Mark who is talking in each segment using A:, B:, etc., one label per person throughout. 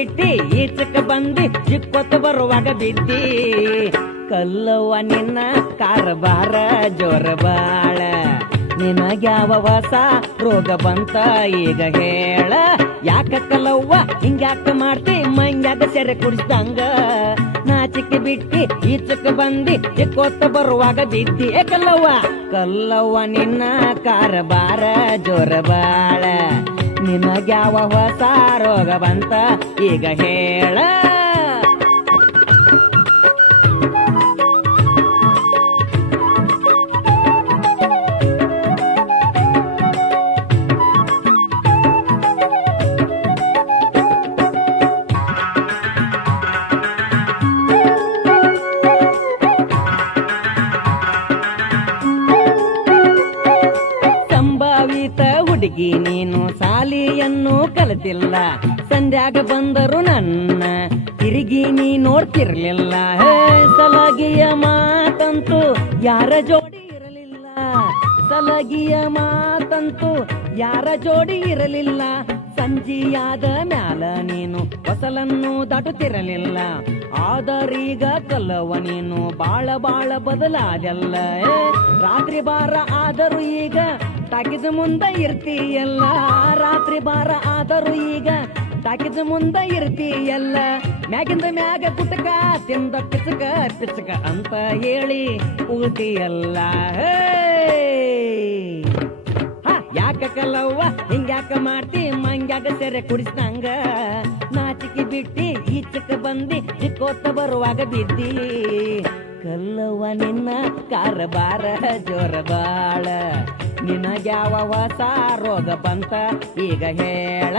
A: ಬಿಟ್ಟಿ ಈಚಕ್ಕೆ ಬಂದಿ ಚಿಕ್ಕೊತ್ತು ಬರುವಾಗ ಬಿದ್ದಿ ಕಲ್ಲವ್ವ ನಿನ್ನ ಕಾರಬಾರ ಜೋರ ಬಾಳ ನಿನಗ್ಯಾವ ಹೊಸ ರೋಗ ಬಂತ ಈಗ ಹೇಳ ಯಾಕ ಕಲ್ಲವ್ವ ಹಿಂಗ್ಯಾಕ ಮಾಡ್ತಿ ಮಂಗ್ಯಾಗ ಸೆರೆ ಕುಡಿಸ್ದಂಗ ನಾಚಿಕ್ಕಿ ಬಿಟ್ಟಿ ಈಚಕ್ಕೆ ಬಂದಿ ಚಿಕ್ಕೊತ್ತ ಬರುವಾಗ ಬಿದ್ದಿ ಕಲ್ಲವ್ವ ಕಲ್ಲವ್ವ ನಿನ್ನ ಕಾರಬಾರ ಜೋರ ಬಾಳ ನಿನಗ್ಯಾವ ಹೊಸ ರೋಗ ಬಂತ ಈಗ ಹೇಳ ಸಂಭಾವಿತ ಹುಡುಗಿನಿ ಕಲಿತಿಲ್ಲ ಸಂಧ್ಯಾಗ ಬಂದರು ನನ್ನ ತಿರುಗಿ ನೀ ನೋಡ್ತಿರ್ಲಿಲ್ಲ ಹೇ ಸಲಗಿಯ ಮಾತಂತೂ ಯಾರ ಜೋಡಿ ಇರಲಿಲ್ಲ ಸಲಗಿಯ ಮಾತಂತು ಯಾರ ಜೋಡಿ ಇರಲಿಲ್ಲ ಸಂಜಿಯಾದ ಮ್ಯಾಲ ನೀನು ಹೊಸಲನ್ನು ದಾಟುತ್ತಿರಲಿಲ್ಲ ಆದರೀಗ ಕಲವ ನೀನು ಬಾಳ ಬಾಳ ಬದಲಾದೆಲ್ಲ ರಾತ್ರಿ ಬಾರ ಆದರೂ ಈಗ ಟಾಕಿದ ಮುಂದ ಇರ್ತೀಯಲ್ಲ ರಾತ್ರಿ ಬಾರ ಆದರೂ ಈಗ ಟಾಕಿದ ಮುಂದ ಇರ್ತೀಯಲ್ಲ ಮ್ಯಾಗಿಂದ ಮ್ಯಾಗ ಕುಟಕ ತಿಂದ ಕಿಚಕ ಪಿಚಕ ಅಂತ ಹೇಳಿ ಉಳ್ತೀಯಲ್ಲ ಯಾಕ ಕಲವ್ವ ಹಿಂಗ್ಯಾಕ ಮಾಡ್ತಿ ಮಂಗ್ಯಾಕ ಸೆರೆ ಕುಡಿಸ್ದಂಗ ನಾಚಿಕೆ ಬಿಟ್ಟಿ ಈಚಕ್ಕೆ ಬಂದಿ ಚಿಕ್ಕೋತ ಬರುವಾಗ ಬಿದ್ದಿ ಕಲ್ಲವ್ವ ನಿನ್ನ ಬಾರ ಜೋರ ಬಾಳ ಯಾವ ಹೊಸ ರೋಗ ಬಂತ ಈಗ ಹೇಳ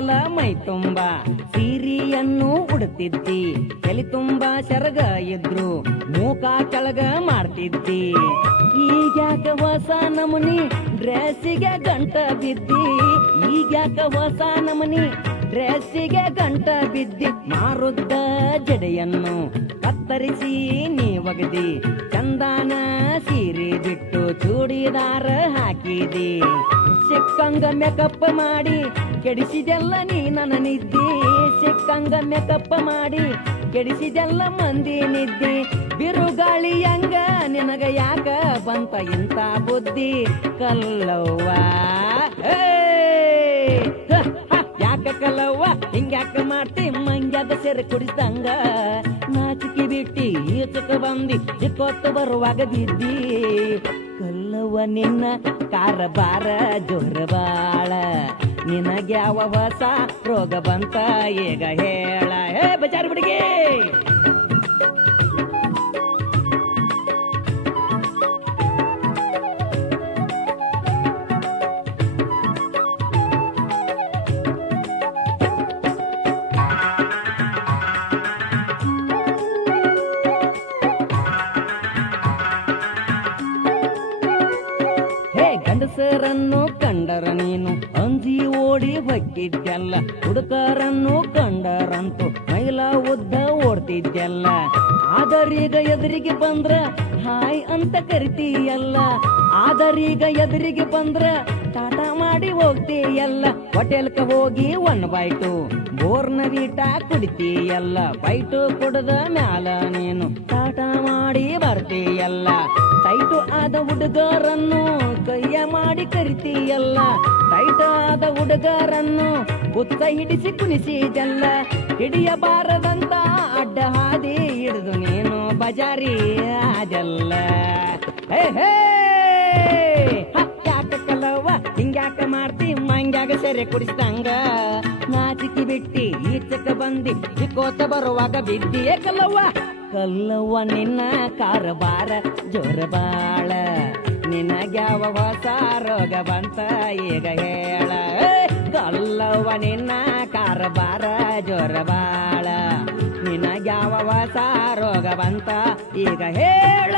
A: ಕೂದಲ ಮೈ ತುಂಬ ಸೀರಿಯನ್ನು ಉಡುತ್ತಿದ್ದಿ ಕಲಿ ತುಂಬಾ ಸೆರಗ ಇದ್ರು ಮೂಕ ಕೆಳಗ ಮಾಡ್ತಿದ್ದಿ ಈಗ ಹೊಸ ನಮನಿ ಡ್ರೆಸ್ಸಿಗೆ ಗಂಟ ಬಿದ್ದಿ ಈಗ ಹೊಸ ನಮನಿ ಡ್ರೆಸ್ಸಿಗೆ ಗಂಟ ಬಿದ್ದಿ ಮಾರುದ್ದ ಜಡೆಯನ್ನು ಕತ್ತರಿಸಿ ನೀ ಒಗದಿ ಚಂದಾನ ಸೀರೆ ಬಿಟ್ಟು ಚೂಡಿದಾರ ಹಾಕಿದಿ ಸಿಕ್ಕಂಗ ಮೇಕಪ್ಪ ಮಾಡಿ ಕೆಡಿಸಿದೆಲ್ಲ ನೀ ನನ್ನ ನಿದ್ದಿ ಸಿಕ್ಕಂಗ ಮೇಕಪ್ಪ ಮಾಡಿ ಕೆಡಿಸಿದೆಲ್ಲ ಮಂದಿ ನಿದ್ದಿ ಬಿರುಗಾಳಿ ಹಂಗ ನಿನಗ ಯಾಕ ಬಂತ ಇಂತ ಬುದ್ಧಿ ಕಲ್ಲವ್ವ ಯಾಕ ಕಲ್ಲವ್ವ ಹಿಂಗ್ಯಾಕ ಮಾಡ್ತಿ ಮಂಗ್ಯದ ಸೇರಿ ಕುಡಿಸಂಗ ನಾಚಿಕೆ ಬಿಟ್ಟಿ ಈಚಕ ಬಂದಿ ಚಿಕ್ಕೊತ್ತು ಬರುವಾಗ ಬಿದ್ದಿ ನಿನ್ನ ಕಾರಬಾರ ಜೋರಬಾಳ ನಿನಗ್ಯಾವ ಹೊಸ ರೋಗ ಬಂತ ಈಗ ಹೇಳ ಹೇ ಬಜಾರ್ ಬಿಡಿಗೆ ಹುಡುಕರನ್ನು ಕಂಡರ ನೀನು ಅಂಜಿ ಓಡಿ ಬಕ್ಕಿದ್ಯಲ್ಲ ಹುಡುಕರನ್ನು ಕಂಡರಂತೂ ಮೈಲ ಉದ್ದ ಓಡ್ತಿದ್ದೆಲ್ಲ ಆದರೀಗ ಎದುರಿಗೆ ಬಂದ್ರ ಹಾಯ್ ಅಂತ ಕರಿತೀಯಲ್ಲ ಆದರೀಗ ಎದುರಿಗೆ ಬಂದ್ರ ಟಾಟಾ ಮಾಡಿ ಹೋಗ್ತೀಯಲ್ಲ ಹೋಟೆಲ್ಕ ಹೋಗಿ ಒನ್ ಬೈಟು ಬೋರ್ನ ವೀಟ ಕುಡಿತೀಯಲ್ಲ ಬೈಟು ಕುಡದ ಮ್ಯಾಲ ನೀನು ತಾಟ ಮಾಡಿ ಬರ್ತೀಯಲ್ಲ ಟೈಟು ಆದ ಹುಡುಗರನ್ನು ಕೈಯ ಮಾಡಿ ಕರಿತೀಯಲ್ಲ ಟೈಟು ಆದ ಹುಡುಗರನ್ನು ಬುತ್ತ ಹಿಡಿಸಿ ಜಲ್ಲ ಹಿಡಿಯಬಾರದಂತ ಅಡ್ಡ ಹಾದಿ ಹಿಡಿದು ನೀನು ಬಜಾರಿ ಆದಲ್ಲ ಹೇ ಹೇ ಬೇರೆ ಕುಡಿಸಿದಂಗ ನಾಚಿಕೆ ಬಿಟ್ಟಿ ಈಚಕ ಬಂದಿ ಕೋತ ಬರುವಾಗ ಬಿದ್ದಿಯೇ ಕಲ್ಲವ್ವ ಕಲ್ಲವ್ವ ನಿನ್ನ ಕಾರಬಾರ ಜೋರ ಬಾಳ ನಿನಗ್ಯಾವ ಹೊಸ ರೋಗ ಬಂತ ಈಗ ಹೇಳ ಕಲ್ಲವ್ವ ನಿನ್ನ ಕಾರಬಾರ ಜೋರ ಬಾಳ ನಿನಗ್ಯಾವ ಹೊಸ ರೋಗ ಬಂತ ಈಗ ಹೇಳ